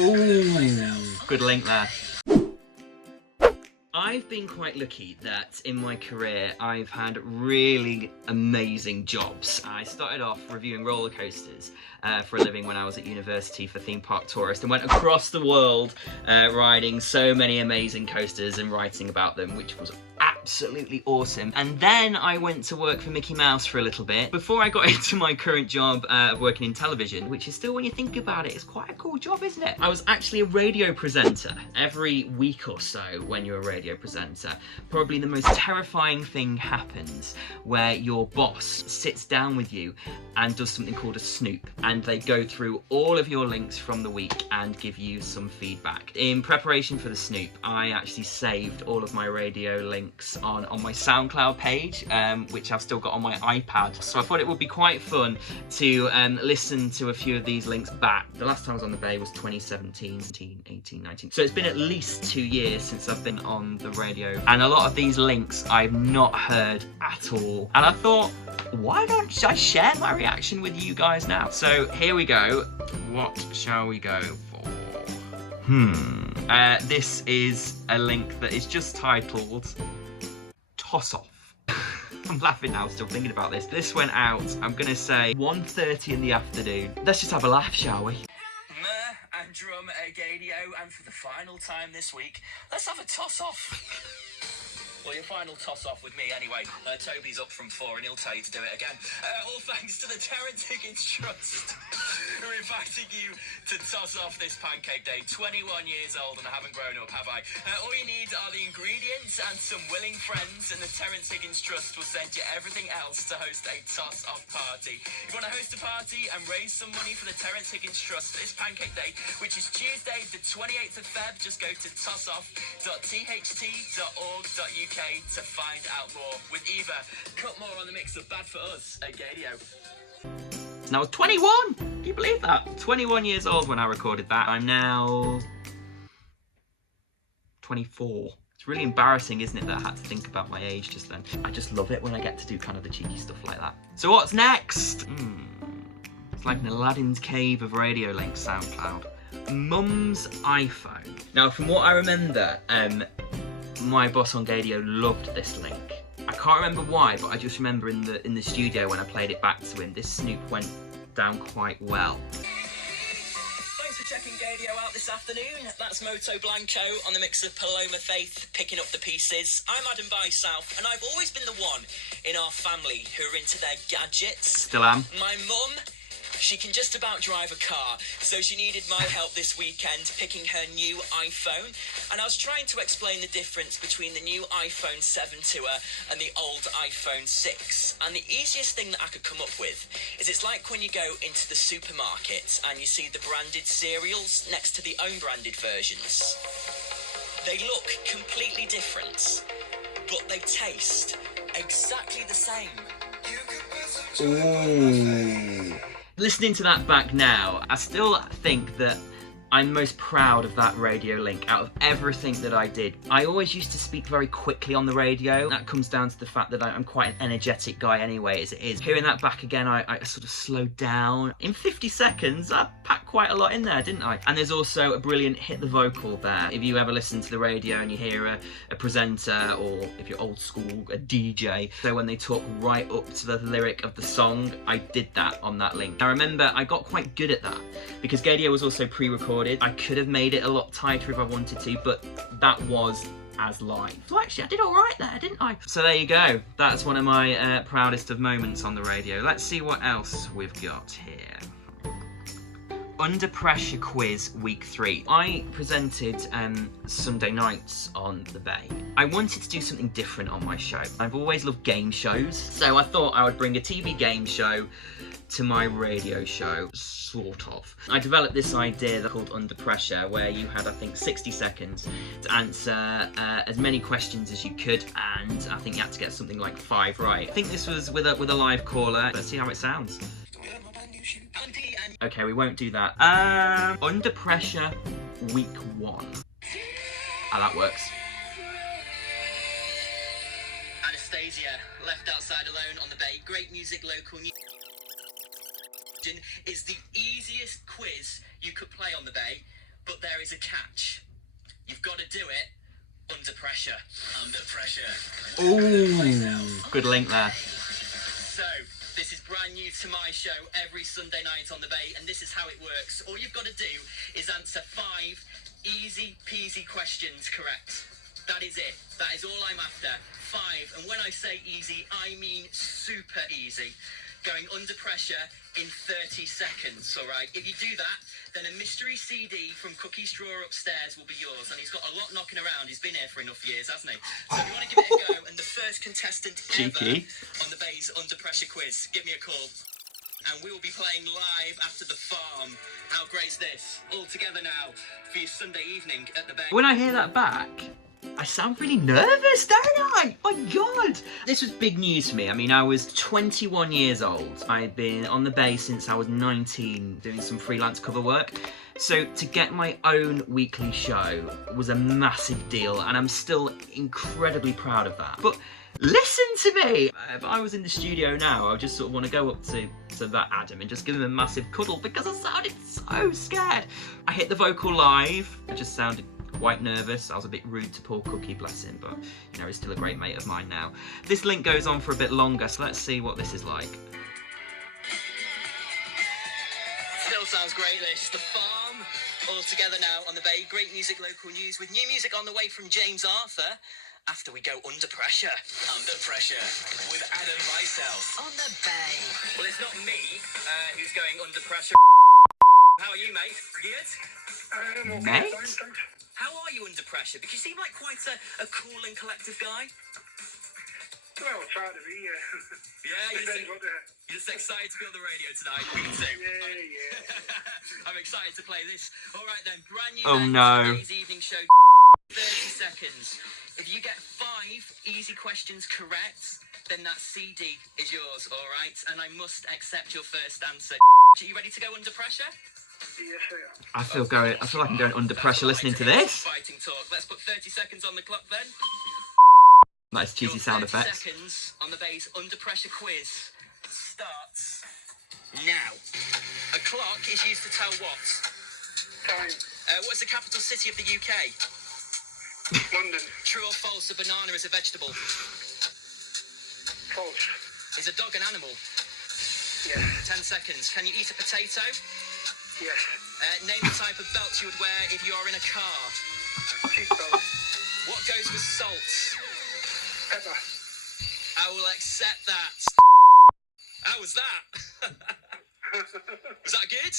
Ooh, good link there. I've been quite lucky that in my career I've had really amazing jobs. I started off reviewing roller coasters for a living when I was at university for Theme Park Tourist, and went across the world riding so many amazing coasters and writing about them, which was absolutely awesome. And then I went to work for Mickey Mouse for a little bit before I got into my current job of working in television, which is still, when you think about it, it's quite a cool job, isn't it? I was actually a radio presenter. Every week or so when you're a radio presenter, probably the most terrifying thing happens where your boss sits down with you and does something called a snoop, and they go through all of your links from the week and give you some feedback. In preparation for the snoop, I actually saved all of my radio links on my SoundCloud page, which I've still got on my iPad. So I thought it would be quite fun to listen to a few of these links back. The last time I was on the Bay was 2017, 18, 19. So it's been at least 2 years since I've been on the radio. And a lot of these links I've not heard at all. And I thought, why don't I share my reaction with you guys now? So here we go. What shall we go for? This is a link that is just titled Toss Off. I'm laughing now, still thinking about this. This went out, I'm gonna say 1:30 in the afternoon. Let's just have a laugh, shall we? And drum at Agadio, and for the final time this week, let's have a toss-off. Well, your final toss-off with me anyway. Toby's up from 4 and he'll tell you to do it again. All thanks to the Terence Higgins Trust, who are inviting you to toss off this pancake day. 21 years old and I haven't grown up, have I? All you need are the ingredients and some willing friends, and the Terence Higgins Trust will send you everything else to host a toss-off party. If you want to host a party and raise some money for the Terence Higgins Trust this pancake day, which is Tuesday the 28th of Feb, just go to tossoff.tht.org.uk to find out more. With Eva, cut more on the mix of Bad For Us at Gadio. And I was 21! Can you believe that? 21 years old when I recorded that. I'm now 24. It's really embarrassing, isn't it, that I had to think about my age just then. I just love it when I get to do kind of the cheeky stuff like that. So what's next? It's like an Aladdin's cave of radio links, SoundCloud. Mum's iPhone. Now, from what I remember, my boss on Gadio loved this link. I can't remember why, but I just remember in the studio when I played it back to him, this snoop went down quite well. Thanks for checking Gadio out this afternoon. That's Moto Blanco on the mix of Paloma Faith picking up the pieces. I'm Adam Bysouth, and I've always been the one in our family who are into their gadgets. Still am. My mum, she can just about drive a car, so she needed my help this weekend picking her new iPhone, and I was trying to explain the difference between the new iPhone 7 to her and the old iPhone 6, and the easiest thing that I could come up with is it's like when you go into the supermarket and you see the branded cereals next to the unbranded versions. They look completely different, but they taste exactly the same. Ooh. Listening to that back now, I still think that I'm most proud of that radio link out of everything that I did. I always used to speak very quickly on the radio. That comes down to the fact that I'm quite an energetic guy anyway, as it is. Hearing that back again, I sort of slowed down. In 50 seconds, I packed quite a lot in there, didn't I? And there's also a brilliant hit the vocal there. If you ever listen to the radio and you hear a presenter, or if you're old school, a DJ, so when they talk right up to the lyric of the song, I did that on that link. I remember I got quite good at that because Gadio was also pre-recorded. I could have made it a lot tighter if I wanted to, but that was as live. So actually, I did all right there, didn't I? So there you go. That's one of my proudest of moments on the radio. Let's see what else we've got here. Under Pressure Quiz Week 3. I presented Sunday nights on the Bay. I wanted to do something different on my show. I've always loved game shows, so I thought I would bring a TV game show to my radio show, sort of. I developed this idea called Under Pressure, where you had, I think, 60 seconds to answer as many questions as you could, and I think you had to get something like 5 right. I think this was with a live caller. Let's see how it sounds. Okay, we won't do that. Under Pressure Week 1. Ah, that works. Anastasia, left outside alone on the Bay. Great music, local news. Is the easiest quiz you could play on the Bay, But there is a catch. You've got to do it under pressure. Under pressure. Ooh, good link there. So, this is brand new to my show every Sunday night on the Bay, and this is how it works. All you've got to do is answer 5 easy peasy questions correct. That is it. That is all I'm after. 5. And when I say easy, I mean super easy. Going under pressure in 30 seconds, all right? If you do that, then a mystery CD from Cookie Straw upstairs will be yours. And he's got a lot knocking around. He's been here for enough years, hasn't he? So if you want to give it a go, and the first contestant ever on the Bay's Under Pressure quiz, give me a call. And we will be playing live after the farm. How great's this? All together now for your Sunday evening at the Bay. When I hear that back, I sound really nervous, don't I? My God! This was big news for me. I mean, I was 21 years old. I'd been on the Bay since I was 19, doing some freelance cover work. So to get my own weekly show was a massive deal, and I'm still incredibly proud of that. But listen to me! If I was in the studio now, I would just sort of want to go up to that Adam and just give him a massive cuddle because I sounded so scared. I hit the vocal live. I just sounded quite nervous. I was a bit rude to poor Cookie, bless him, but you know, he's still a great mate of mine now. This link goes on for a bit longer, so let's see what this is like. Still sounds great, this. The farm, all together now on the Bay. Great music, local news, with new music on the way from James Arthur. After we go under pressure. Under pressure with Adam Bysouth. On the Bay. Well, it's not me who's going under pressure. How are you, mate? Good? Mate? Thanks. How are you under pressure? Because you seem like quite a cool and collective guy. Well, try to be, yeah. Yeah, you're just excited to be on the radio tonight. Me too. Yeah. I'm excited to play this. All right then, brand new Oh, no. today's evening show. 30 seconds. If you get 5 easy questions correct, then that CD is yours, all right? And I must accept your first answer. Are you ready to go under pressure? Yes, I am. I feel like I'm going under pressure listening to this. Fighting talk. Let's put 30 seconds on the clock then. Nice cheesy sound Your 30 effects. seconds on the Bay's Under Pressure quiz starts now. A clock is used to tell what? Time. What's the capital city of the UK? London. True or false, a banana is a vegetable? False. Is a dog an animal? Yes. 10 seconds. Can you eat a potato? Yes. Name the type of belt you would wear if you are in a car. Seatbelt. What goes with salt? Pepper. I will accept that. How was that? Was that good?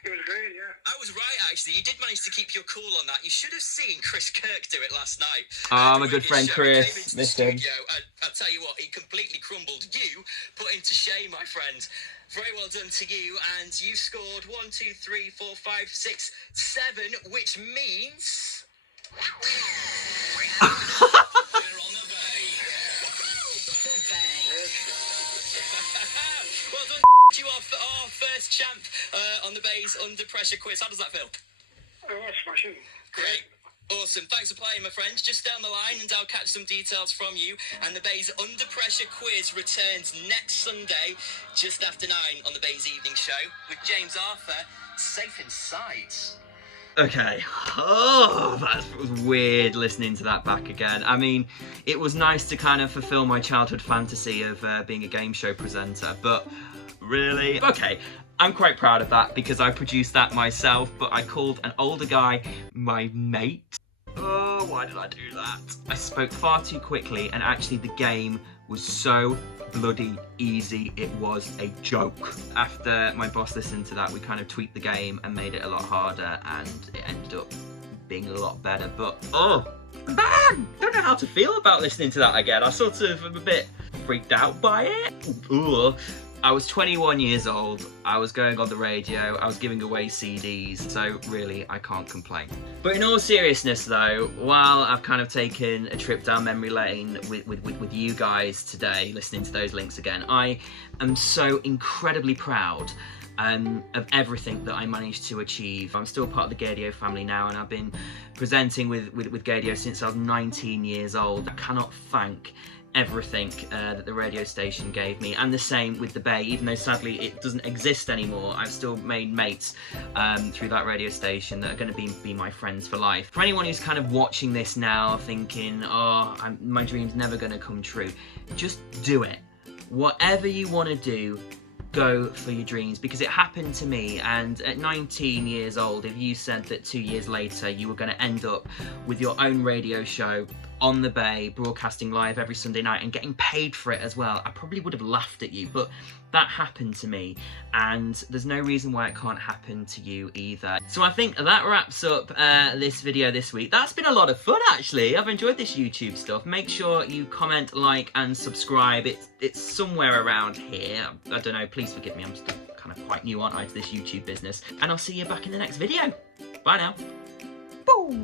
It was great, yeah. I was right, actually. You did manage to keep your cool on that. You should have seen Chris Kirk do it last night. Oh, my good During friend his show. He came Chris. into the Missed him. studio, I'll tell you what, he completely crumbled. You put him to shame, my friend. Very well done to you, and you scored 1, 2, 3, 4, 5, 6, 7, which means we're on the Bay. The Bay. Well done. You are our first champ on the Bay's Under Pressure quiz. How does that feel? Oh, smashing. Great. Awesome. Thanks for playing, my friend. Just down the line and I'll catch some details from you. And the Bay's Under Pressure quiz returns next Sunday, just after 9 on the Bay's Evening Show, with James Arthur safe inside. Okay. Oh, that was weird listening to that back again. I mean, it was nice to kind of fulfill my childhood fantasy of being a game show presenter, but really? Okay, I'm quite proud of that because I produced that myself, but I called an older guy my mate. Oh, why did I do that? I spoke far too quickly, and actually the game was so bloody easy, it was a joke. After my boss listened to that, we kind of tweaked the game and made it a lot harder, and it ended up being a lot better. But oh man, I don't know how to feel about listening to that again. I sort of am a bit freaked out by it. Ooh. I was 21 years old, I was going on the radio, I was giving away CDs, so really I can't complain. But in all seriousness though, while I've kind of taken a trip down memory lane with you guys today, listening to those links again, I am so incredibly proud of everything that I managed to achieve. I'm still part of the Gadio family now, and I've been presenting with Gadio since I was 19 years old. I cannot thank everything that the radio station gave me, and the same with the Bay. Even though sadly it doesn't exist anymore, I've still made mates through that radio station that are going to be my friends for life. For anyone who's kind of watching this now thinking, oh, my dream's never going to come true, just do it. Whatever you want to do, go for your dreams, because it happened to me. And at 19 years old, if you said that 2 years later you were going to end up with your own radio show on the Bay, broadcasting live every Sunday night and getting paid for it as well, I probably would have laughed at you. But that happened to me, and there's no reason why it can't happen to you either. So I think that wraps up this video this week. That's been a lot of fun, actually. I've enjoyed this YouTube stuff. Make sure you comment, like, and subscribe. It's somewhere around here. I don't know, please forgive me, I'm still kind of quite new, aren't I, to this YouTube business. And I'll see you back in the next video. Bye now. Boom.